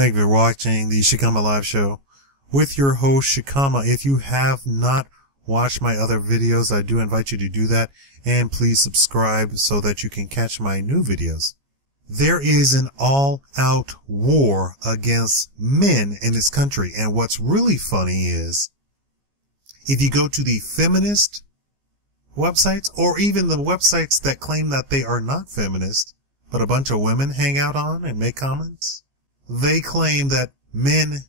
Thank you for watching the Shikama Live Show with your host Shikama. If you have not watched my other videos, I do invite you to do that, and please subscribe so that you can catch my new videos. There is an all-out war against men in this country, and what's really funny is if you go to the feminist websites, or even the websites that claim that they are not feminist, but a bunch of women hang out on and make comments, they claim that men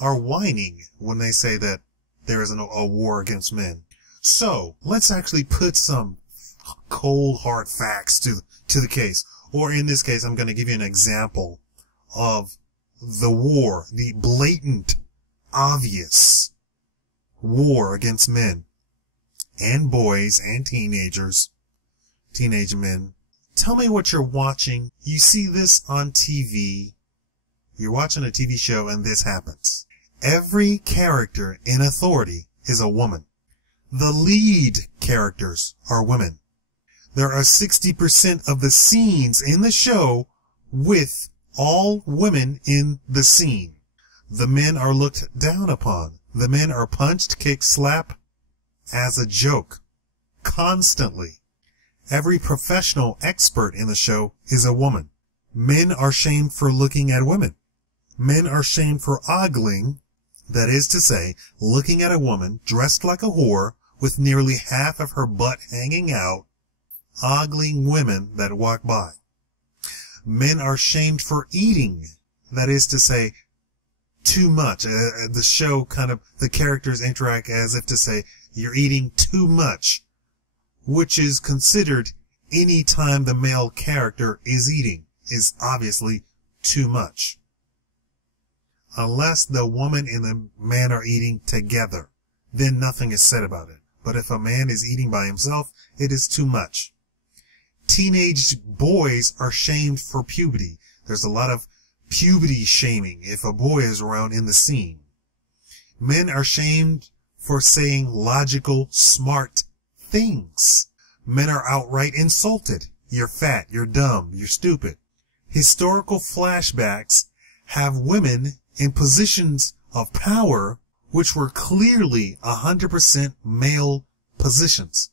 are whining when they say that there is a war against men. So let's actually put some cold hard facts to the case. Or in this case, I'm going to give you an example of the war, the blatant, obvious war against men and boys and teenagers, teenage men. Tell me what you're watching. You see this on TV. You're watching a TV show and this happens. Every character in Authority is a woman. The lead characters are women. There are 60% of the scenes in the show with all women in the scene. The men are looked down upon. The men are punched, kicked, slapped as a joke constantly. Every professional expert in the show is a woman. Men are shamed for looking at women. Men are shamed for ogling, that is to say, looking at a woman dressed like a whore with nearly half of her butt hanging out, ogling women that walk by. Men are shamed for eating, that is to say, too much. The show the characters interact as if to say, you're eating too much, which is considered any time the male character is eating is obviously too much. Unless the woman and the man are eating together, then nothing is said about it. But if a man is eating by himself, it is too much. Teenage boys are shamed for puberty. There's a lot of puberty shaming if a boy is around in the scene. Men are shamed for saying logical, smart things. Men are outright insulted. You're fat, you're dumb, you're stupid. Historical flashbacks have women in positions of power which were clearly 100% male positions.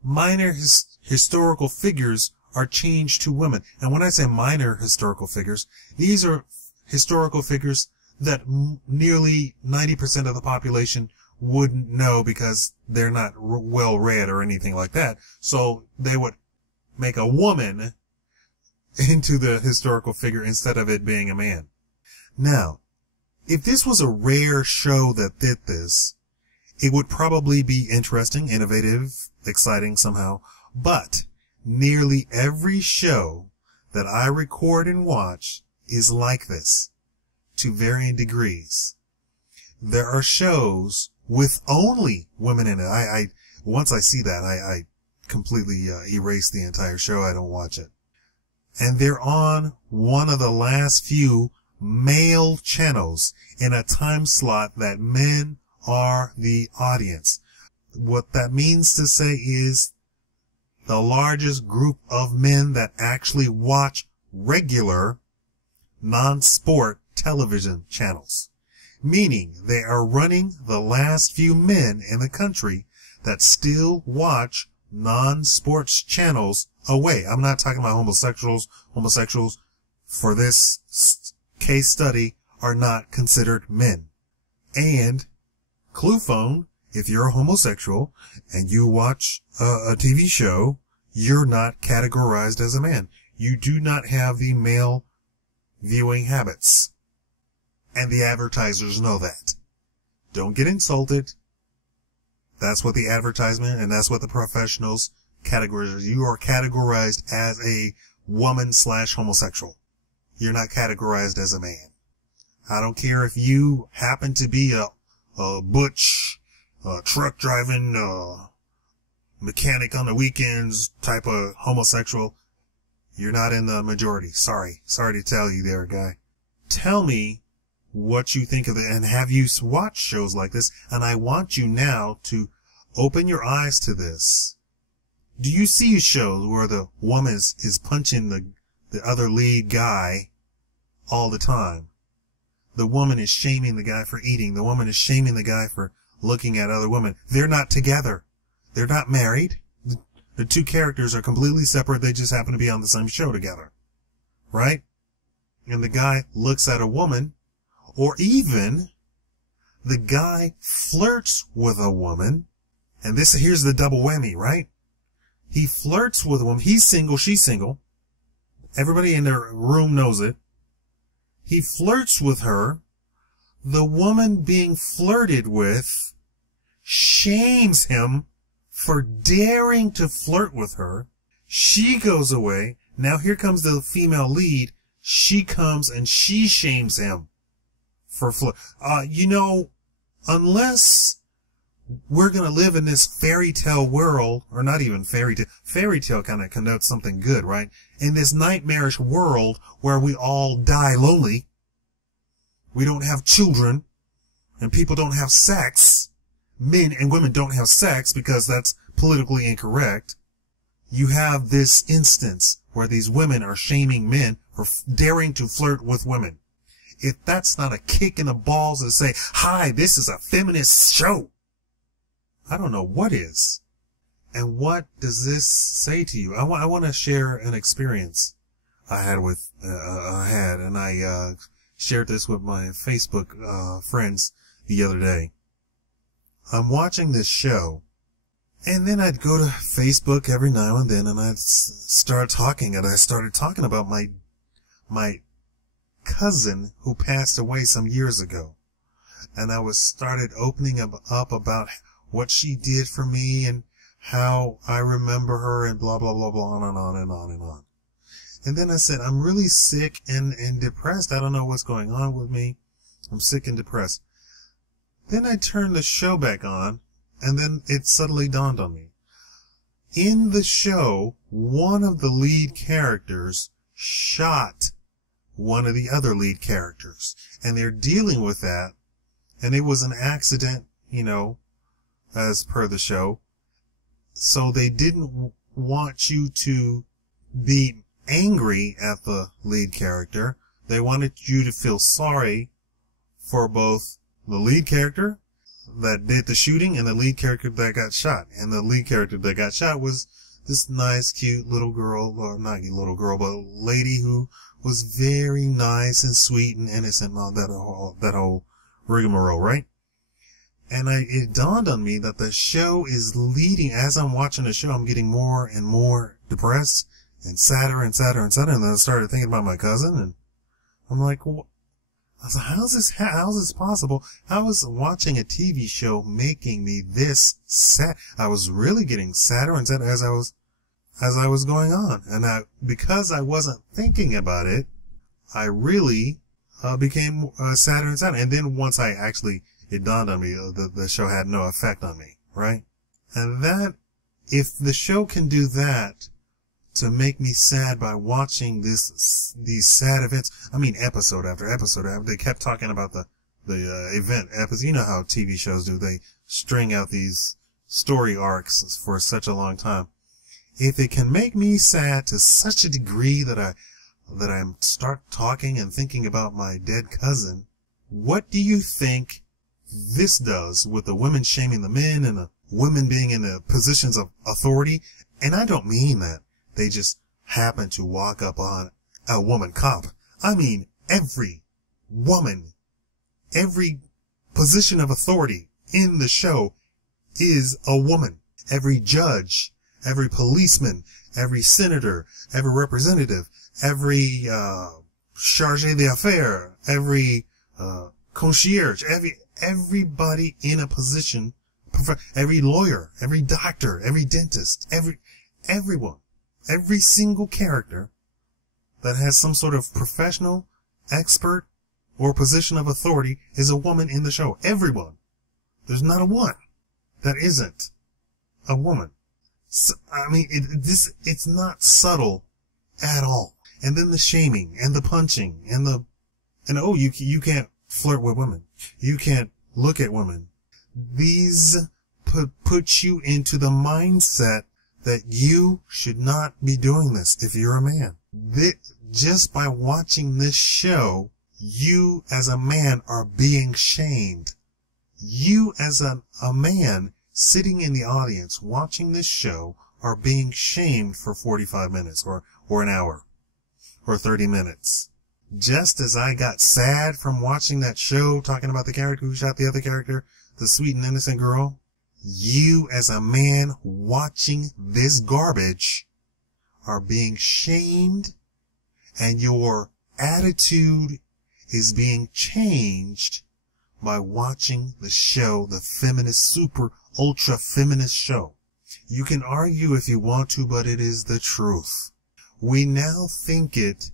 Minor historical figures are changed to women. And when I say minor historical figures, these are historical figures that nearly 90% of the population wouldn't know because they're not well read or anything like that. So they would make a woman into the historical figure instead of it being a man. Now, if this was a rare show that did this, it would probably be interesting, innovative, exciting somehow. But nearly every show that I record and watch is like this, to varying degrees. There are shows with only women in it. Once I see that, I completely erase the entire show. I don't watch it. And they're on one of the last few male channels in a time slot that men are the audience. What that means to say is the largest group of men that actually watch regular non-sport television channels. Meaning they are running the last few men in the country that still watch non-sports channels away. I'm not talking about homosexuals. Homosexuals for this case study are not considered men. And clue phone, if you're a homosexual and you watch a TV show, you're not categorized as a man. You do not have the male viewing habits. And the advertisers know that. Don't get insulted. That's what the advertisement and that's what the professionals categorize. You are categorized as a woman/homosexual. You're not categorized as a man. I don't care if you happen to be a butch, truck driving, mechanic on the weekends type of homosexual. You're not in the majority. Sorry to tell you there, guy. Tell me what you think of it, and have you watched shows like this? And I want you now to open your eyes to this. Do you see shows where the woman is punching the other lead guy all the time? the woman is shaming the guy for eating. The woman is shaming the guy for looking at other women. They're not together. They're not married. The two characters are completely separate. They just happen to be on the same show together. Right? And the guy looks at a woman, or even the guy flirts with a woman. And here's the double whammy, right? He flirts with a woman. He's single. She's single. Everybody in the room knows it. He flirts with her. The woman being flirted with shames him for daring to flirt with her. She goes away. Now here comes the female lead. She comes and she shames him for flirt. Unless we're going to live in this fairy tale world, or not even fairy tale kind of connotes something good, right? In this nightmarish world where we all die lonely, we don't have children, and people don't have sex, men and women don't have sex because that's politically incorrect. You have this instance where these women are shaming men for daring to flirt with women. If that's not a kick in the balls to say, hi, this is a feminist show, I don't know what is. And what does this say to you? I want to share an experience I had and I shared this with my Facebook friends the other day. I'm watching this show, and then I'd go to Facebook every now and then, and I'd start talking, and I started talking about my cousin who passed away some years ago. And I started opening up about what she did for me and how I remember her and blah, blah, blah, blah, on and on and on and on. And then I said, I'm really sick and depressed. I don't know what's going on with me. I'm sick and depressed. Then I turned the show back on, and then it suddenly dawned on me. In the show, one of the lead characters shot one of the other lead characters. And they're dealing with that. And it was an accident, as per the show. So they didn't want you to be angry at the lead character. They wanted you to feel sorry for both the lead character that did the shooting and the lead character that got shot. And the lead character that got shot was this nice, cute little girl, or not little girl, but lady who was very nice and sweet and innocent and all that whole rigmarole, right? And it dawned on me that the show is leading, as I'm watching the show, I'm getting more and more depressed and sadder and sadder and sadder. And then I started thinking about my cousin, and I'm like, I was like, how's this possible? How is watching a TV show making me this sad? I was really getting sadder and sadder as I was going on. And because I wasn't thinking about it, I really became sadder and sadder. And then once it dawned on me the show had no effect on me, right? And that, if the show can do that to make me sad by watching these sad events, episode after episode after, they kept talking about the event episode. You know how TV shows do. They string out these story arcs for such a long time. If it can make me sad to such a degree that I start talking and thinking about my dead cousin, what do you think this does with the women shaming the men and the women being in the positions of authority? And I don't mean that they just happen to walk up on a woman cop. I mean every woman, every position of authority in the show is a woman. Every judge, every policeman, every senator, every representative, every charge d'affaires, every concierge, everybody in a position, every lawyer, every doctor, every dentist, everyone, every single character that has some sort of professional, expert, or position of authority is a woman in the show. Everyone. There's not a one that isn't a woman. So, it's not subtle at all. And then the shaming and the punching and you can't flirt with women. You can't look at women. These put you into the mindset that you should not be doing this if you're a man. Just by watching this show, You as a man are being shamed. You as a man sitting in the audience watching this show are being shamed for 45 minutes or an hour or 30 minutes. Just as I got sad from watching that show talking about the character who shot the other character, the sweet and innocent girl, you as a man watching this garbage are being shamed, and your attitude is being changed by watching the show, the feminist, super ultra feminist show. You can argue if you want to, but it is the truth. We now think it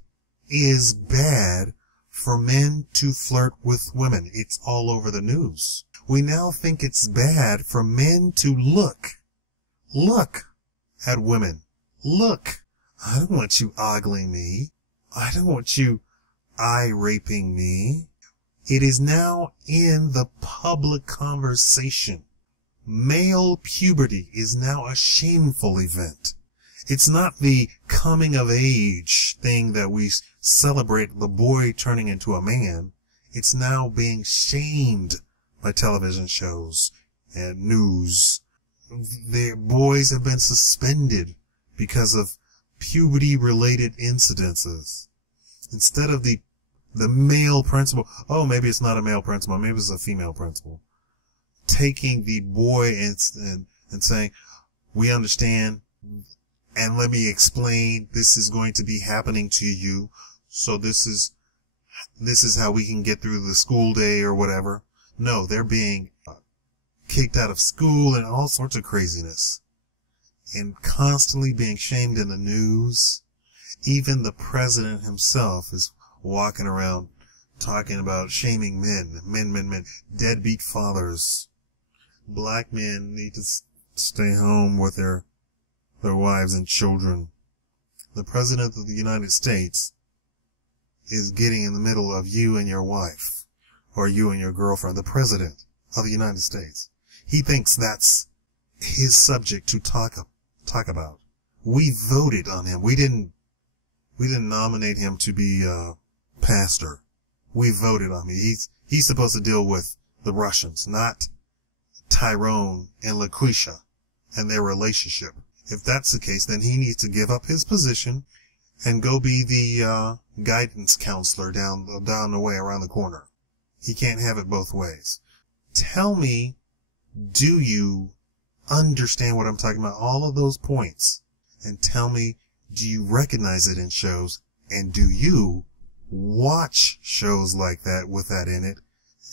is bad for men to flirt with women. It's all over the news. We now think it's bad for men to look at women. Look. I don't want you ogling me. I don't want you eye raping me. It is now in the public conversation. Male puberty is now a shameful event. It's not the coming of age thing that we celebrate the boy turning into a man. It's now being shamed by television shows and news. The boys have been suspended because of puberty-related incidences. Instead of the male principal, oh, maybe it's not a male principal, maybe it's a female principal, taking the boy and saying, we understand, and let me explain, this is going to be happening to you, so this is how we can get through the school day or whatever. No, they're being kicked out of school and all sorts of craziness. And constantly being shamed in the news. Even the president himself is walking around talking about shaming men, deadbeat fathers. Black men need to stay home with their wives and children. The president of the United States is getting in the middle of you and your wife, or you and your girlfriend, the president of the United States. He thinks that's his subject to talk about. We voted on him. We didn't nominate him to be pastor. We voted on him. He's supposed to deal with the Russians, not Tyrone and LaQuisha and their relationship. If that's the case, then he needs to give up his position and go be the guidance counselor down the way around the corner. He can't have it both ways. Tell me, do you understand what I'm talking about? All of those points. And tell me, do you recognize it in shows? And do you watch shows like that with that in it?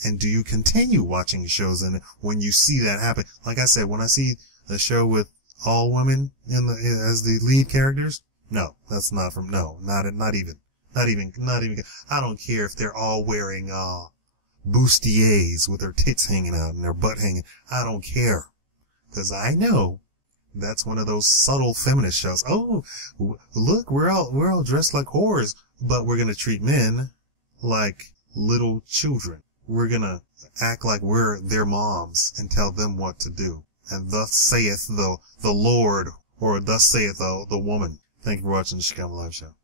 And do you continue watching shows in it when you see that happen? Like I said, when I see a show with all women as the lead characters, no, that's not from, no, not even. I don't care if they're all wearing, bustiers with their tits hanging out and their butt hanging. I don't care. 'Cause I know that's one of those subtle feminist shows. Oh, look, we're all dressed like whores, but we're gonna treat men like little children. We're gonna act like we're their moms and tell them what to do. And thus saith the Lord, or thus saith the woman. Thank you for watching the Shikama Live Show.